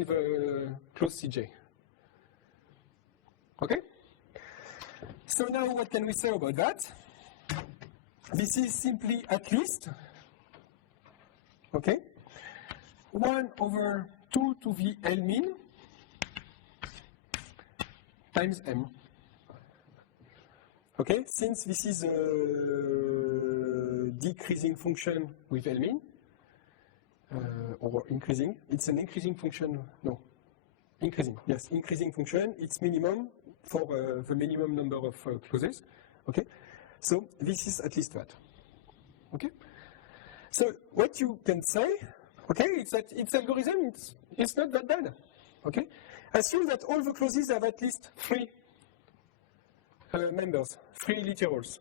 in the closed CJ. Okay? So now what can we say about that? This is simply at least, okay? 1 over 2 to the L min times M. Okay, since this is a decreasing function with L min, or increasing, it's an increasing function, no, increasing, yes, increasing function, it's minimum for the minimum number of clauses, okay? So this is at least that, okay? So what you can say, okay, is that its algorithm, it's not that bad, okay? Assume that all the clauses have at least 3 members, 3 literals.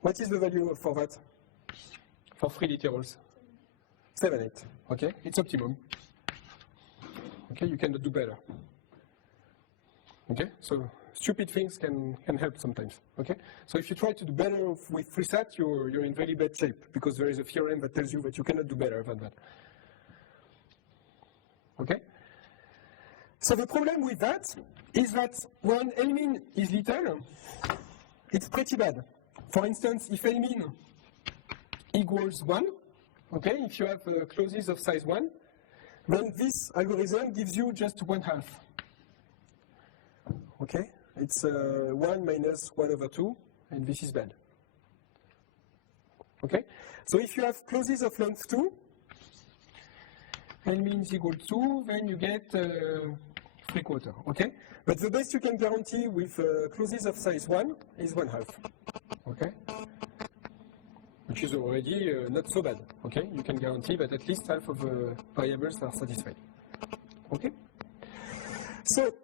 What is the value for that? For 3 literals? 7, 8, okay? It's optimum. Okay, you cannot do better. Okay, so stupid things can help sometimes, okay? So if you try to do better with 3 sat, you're in very bad shape, because there is a theorem that tells you that you cannot do better than that. Okay? So the problem with that is that when L min is little, it's pretty bad. For instance, if L min equals 1, okay, if you have clauses of size 1, then this algorithm gives you just 1/2. Okay? It's 1 minus 1 over 2, and this is bad. Okay? So if you have clauses of length 2, L min is equal to 2, then you get 3/4, okay? But the best you can guarantee with clauses of size 1 is 1/2, okay? Which is already not so bad, okay? You can guarantee that at least half of the variables are satisfied, okay? So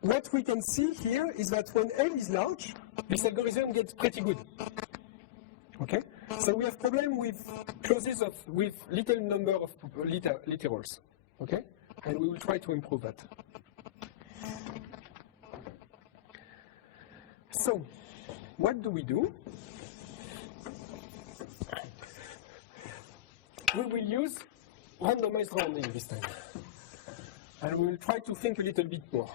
what we can see here is that when L is large, this algorithm gets pretty good, okay? So we have problem with clauses with little number of literals, okay? And we will try to improve that. So, what do? We will use randomized rounding this time. And we will try to think a little bit more.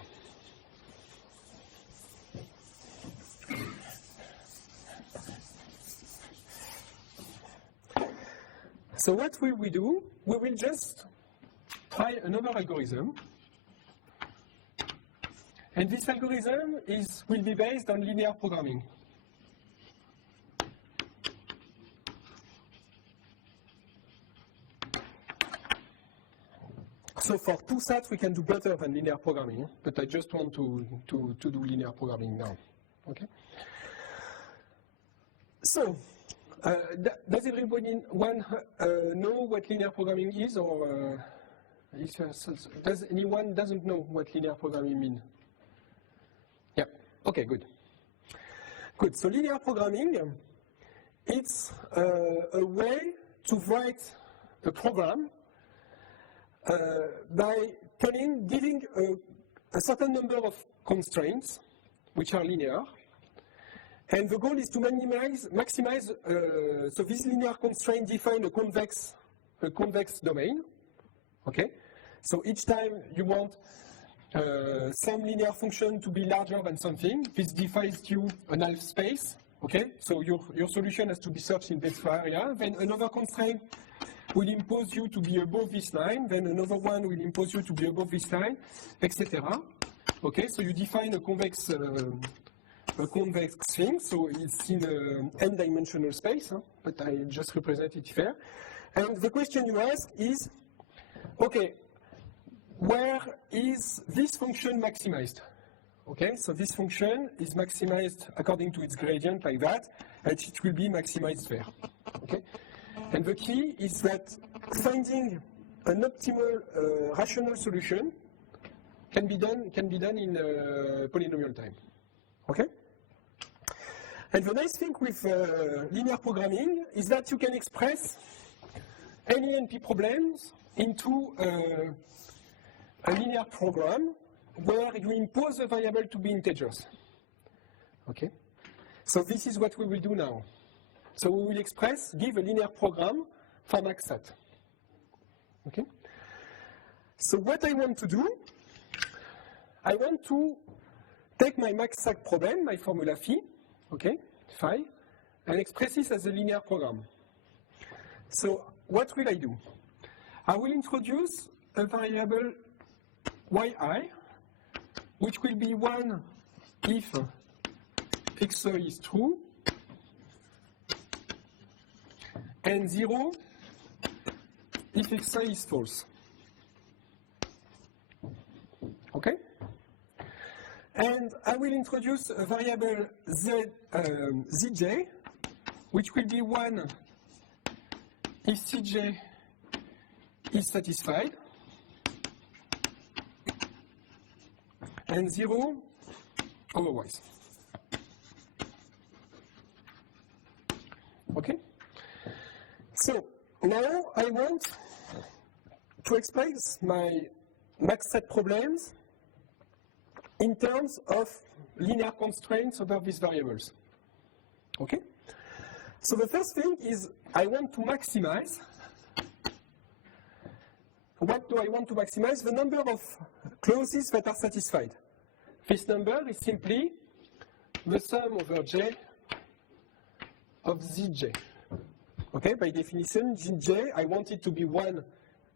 So what will we do? We will just try another algorithm. And this algorithm will be based on linear programming. So for 2 sats, we can do better than linear programming, but I just want to do linear programming now. Okay. So, does everybody know what linear programming is, or does anyone doesn't know what linear programming means? Yeah. Okay. Good. Good. So linear programming, it's a way to write a program by giving a certain number of constraints, which are linear, and the goal is to maximize. So this linear constraint define a convex domain. Okay. So each time you want some linear function to be larger than something, this defines you an half space. Okay. So your solution has to be searched in this area. Then another constraint will impose you to be above this line, then another one will impose you to be above this line, etc. Okay, so you define a convex thing, so it's in an n-dimensional space, but I just represent it here. And the question you ask is, okay, where is this function maximized? Okay, so this function is maximized according to its gradient like that, and it will be maximized there. Okay. And the key is that finding an optimal rational solution can be done in polynomial time. Okay? And the nice thing with linear programming is that you can express any NP problems into a linear program where you impose a variable to be integers. Okay? So this is what we will do now. So we will give a linear program for maxsat. Okay? So what I want to do, I want to take my max-sac problem, my formula phi, okay, phi, and express this as a linear program. So what will I do? I will introduce a variable yi, which will be 1 if xi is true, and 0 if xi is false. Okay? And I will introduce a variable zj, which will be 1 if cj is satisfied, and 0 otherwise. Okay? So now I want to express my max set problems in terms of linear constraints over these variables. Okay? So the first thing is I want to maximize. What do I want to maximize? The number of clauses that are satisfied. This number is simply the sum over j of zj. Okay, by definition, zj, I want it to be 1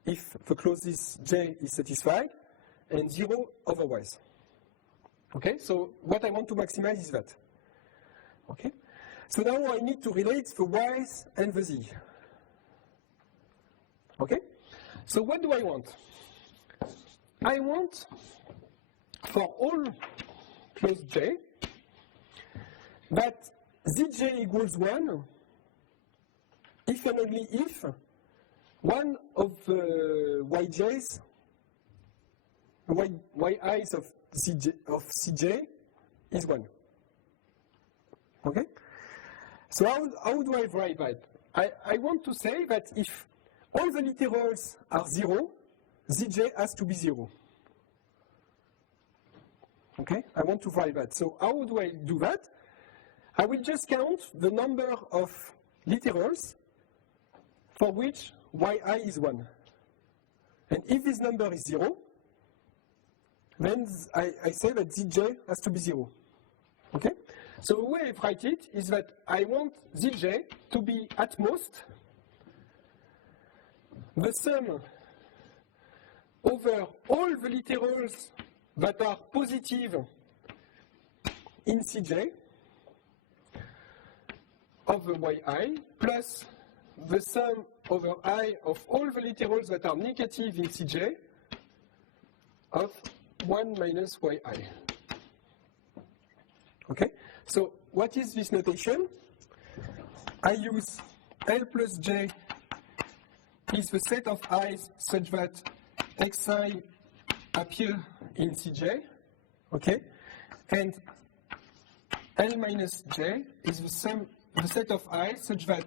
if the clauses j is satisfied, and 0 otherwise. Okay, so what I want to maximize is that. Okay, so now I need to relate the y's and the z. Okay, so what do I want? I want for all clause j that zj equals 1 if and only if one of the yj's, yi's of cj is 1. Okay? So how do I write that? I want to say that if all the literals are 0, zj has to be 0. Okay? I want to write that. So how do I do that? I will just count the number of literals for which yi is 1. And if this number is 0, then I say that zj has to be 0. Okay? So the way I write it is that I want zj to be at most the sum over all the literals that are positive in cj of the yi plus the sum over I of all the literals that are negative in cj of 1 minus yi. Okay? So what is this notation? I use L plus j is the set of i's such that xi appear in cj, okay? And L minus j is the set of i's such that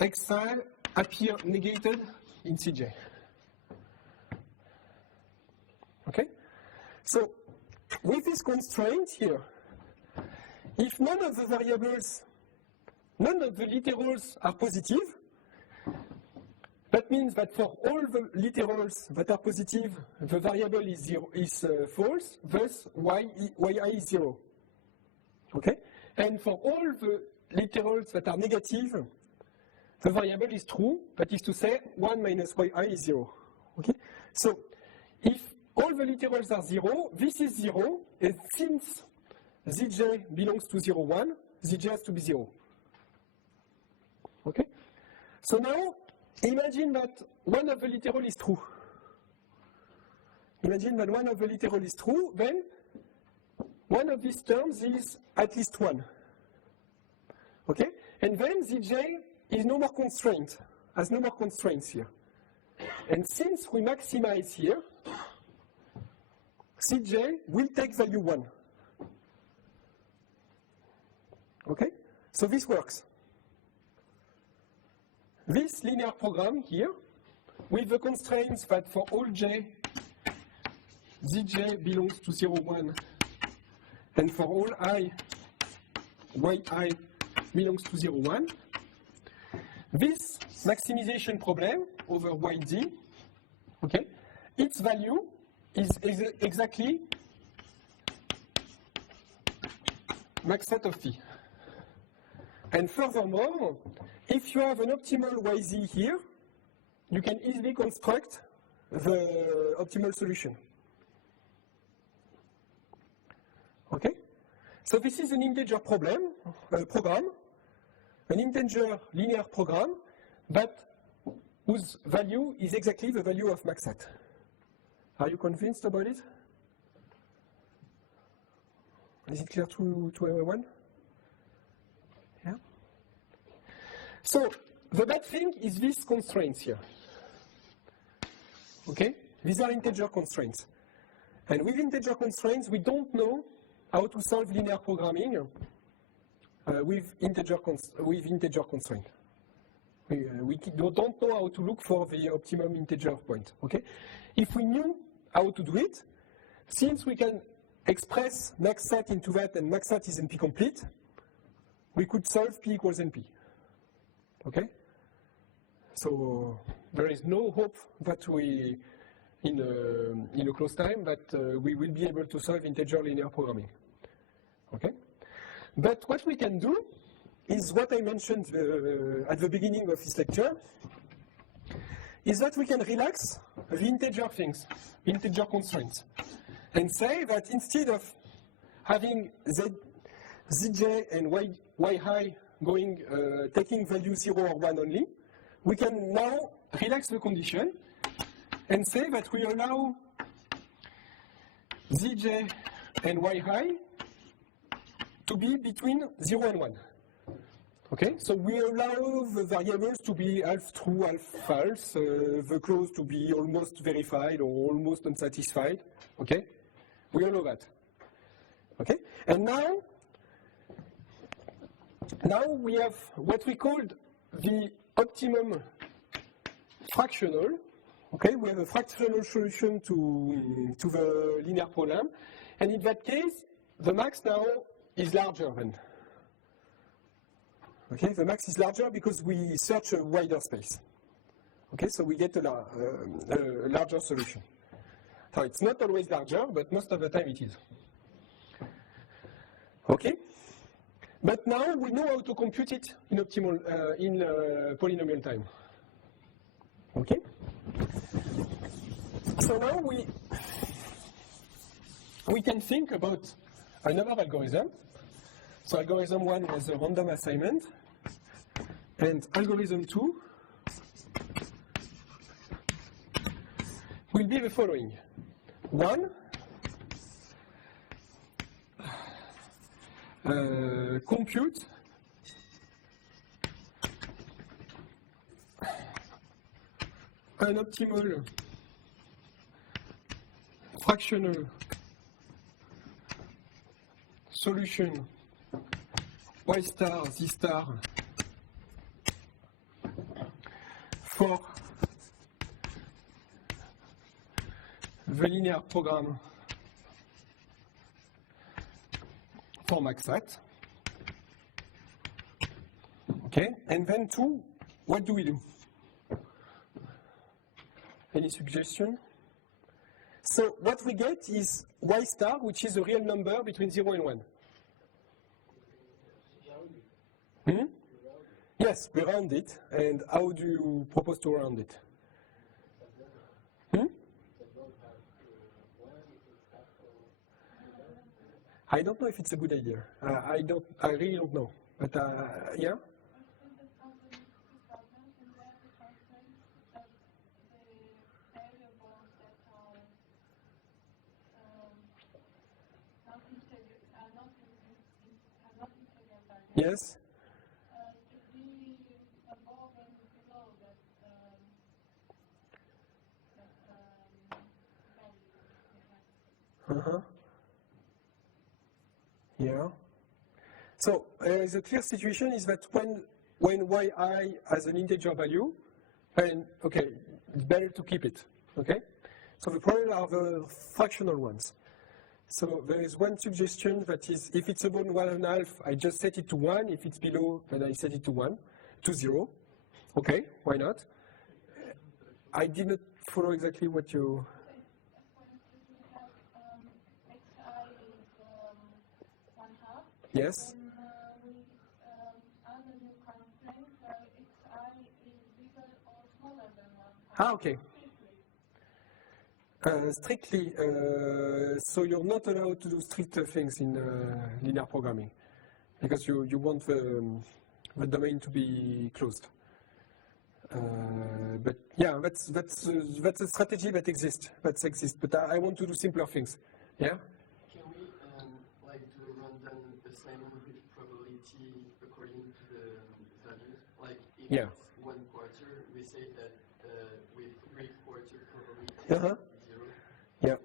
xi appear negated in cj. Okay? So with this constraint here, if none of the variables, none of the literals are positive, that means that for all the literals that are positive, the variable is false, thus yi is 0. Okay? And for all the literals that are negative, the variable is true, that is to say 1 minus yi is 0. Okay? So if all the literals are 0, this is 0, and since zj belongs to 0, 1, zj has to be 0. Okay? So now, imagine that one of the literal is true. Imagine that one of the literal is true, then one of these terms is at least 1. Okay? And then zj is no more constraint, has no more constraints here. And since we maximize here, cj will take value 1. Okay? So this works. This linear program here, with the constraints that for all j, zj belongs to 0, 1, and for all I, yi belongs to 0, 1, this maximization problem over yd, okay, its value is exactly max set of t. And furthermore, if you have an optimal yz here, you can easily construct the optimal solution. Okay? So this is an integer program, an integer linear program, but whose value is exactly the value of max set. Are you convinced about it? Is it clear to everyone? Yeah? So, the bad thing is these constraints here. Okay? These are integer constraints. And with integer constraints, we don't know how to solve linear programming with integer constraint. We don't know how to look for the optimum integer point. Okay? If we knew how to do it, since we can express max set into that and max set is NP complete, we could solve P equals NP. Okay? So there is no hope that we, in a close time, that we will be able to solve integer linear programming. Okay? But what we can do is what I mentioned at the beginning of this lecture, is that we can relax the integer things, integer constraints, and say that instead of having zj and y high going, taking value 0 or 1 only, we can now relax the condition and say that we allow zj and y high to be between 0 and 1. Okay, so we allow the variables to be half true, half false, the clause to be almost verified or almost unsatisfied. Okay, we allow that. Okay, and now we have what we called the optimum fractional. Okay, we have a fractional solution to the linear problem, and in that case, the max now is larger than. Okay, the max is larger because we search a wider space. Okay, so we get a larger solution. So it's not always larger, but most of the time it is. Okay, but now we know how to compute it in optimal, polynomial time. Okay, so now we can think about another algorithm. So algorithm 1 was a random assignment, and algorithm 2 will be the following. 1, compute an optimal fractional solution y star z star for the linear program for maxat. Okay, and then 2, what do we do? Any suggestion? So what we get is y star, which is a real number between 0 and 1. Hmm? Yes, we round it. And how do you propose to round it? Hmm? I don't know if it's a good idea. I really don't know. But yeah. Yes. Yeah. So the clear situation is that when yi has an integer value, and okay, it's better to keep it. Okay. So the problem are the fractional ones. So there is one suggestion that is, if it's above 1.5, I just set it to 1. If it's below, then I set it to 0. Okay, why not? I did not follow exactly what you. Yes. Add a new constraint where xi is bigger or smaller than 1 half. Ah, okay. Strictly, so you're not allowed to do strict things in linear programming because you want the domain to be closed. But yeah, that's a strategy that exists. But I want to do simpler things. Yeah. Can we like do random assignment with probability according to the values? Like if Yeah. it's 1 quarter, we say that with 3/4 probability. Uh-huh. Yeah.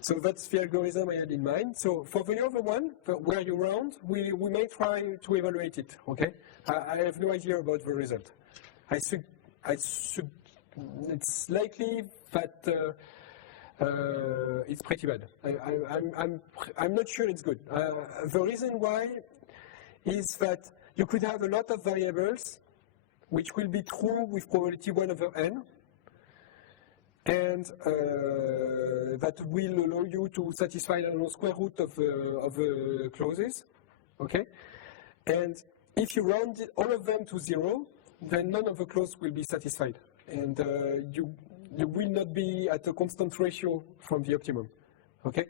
So that's the algorithm I had in mind. So for the other one, where you round, we may try to evaluate it. Okay. I have no idea about the result. It's likely that it's pretty bad. I'm not sure it's good. The reason why is that you could have a lot of variables which will be true with probability 1/n, and that will allow you to satisfy the square root of the clauses. Okay, and if you round all of them to 0, then none of the clauses will be satisfied, and you will not be at a constant ratio from the optimum. Okay,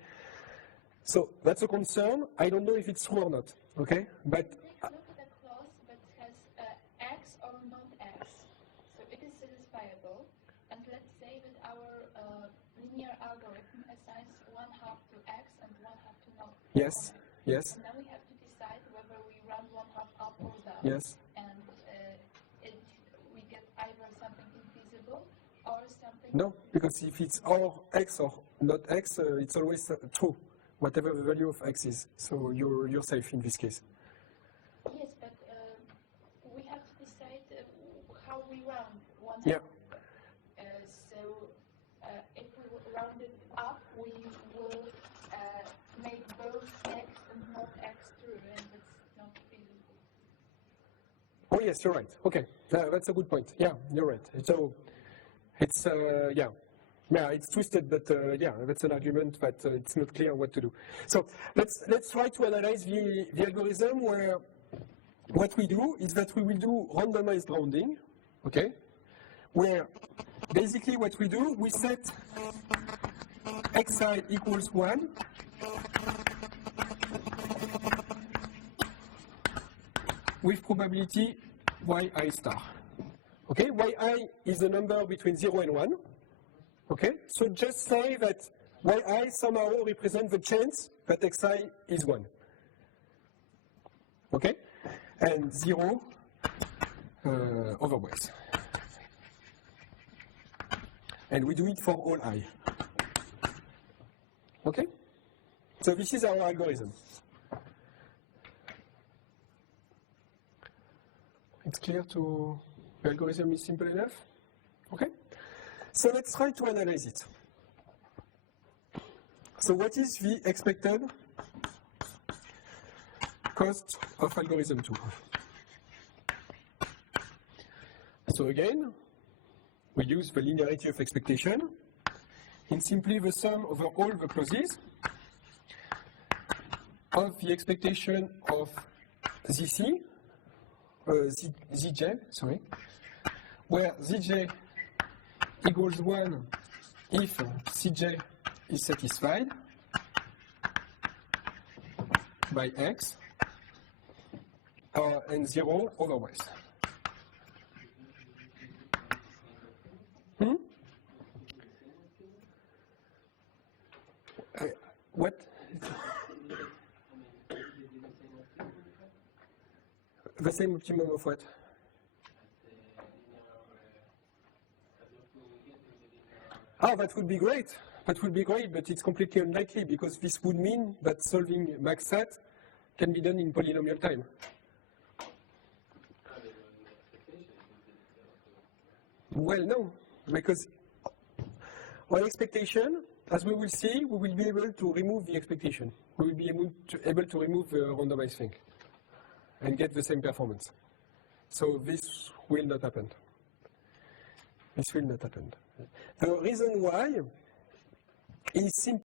so that's a concern. I don't know if it's true or not. Okay, but Take a look at a clause that has x or not x, so it is satisfiable. And let's say that our linear algorithm assigns 1/2 to x and 1/2 to not. yes, yes, And then we have to decide whether we run 1/2 up or down. yes. And we get either something infeasible or something. No, because if it's or x or not x, it's always true, whatever the value of x is. So you're safe in this case. Yes, but we have to decide how we round 1/2. Yeah. So if we round it up, we will make both x and not x true, and it's not feasible. Oh yes, you're right. Okay, that's a good point. Yeah, you're right. So it's it's twisted, but yeah, that's an argument that it's not clear what to do. So let's try to analyze the algorithm where what we do is that we will do randomized rounding. Okay, where basically what we do, we set xi equals 1 with probability yi star. Okay, yi is a number between 0 and 1. Okay, so just say that yi somehow represents the chance that xi is 1. Okay, and 0 otherwise. And we do it for all I. Okay, so this is our algorithm. It's clear to the algorithm is simple enough? Okay? So let's try to analyze it. So what is the expected cost of algorithm 2? So again, we use the linearity of expectation in simply the sum over all the clauses of the expectation of ZC, Zj, sorry, where Zj equals 1 if Cj is satisfied by x, and 0 otherwise. What? The same optimum of what? Oh, that would be great. That would be great, but it's completely unlikely because this would mean that solving max set can be done in polynomial time. Well, no, because on expectation, as we will see, we will be able to remove the expectation. We will be able to remove the randomized thing and get the same performance. So this will not happen. This will not happen. The reason why is simply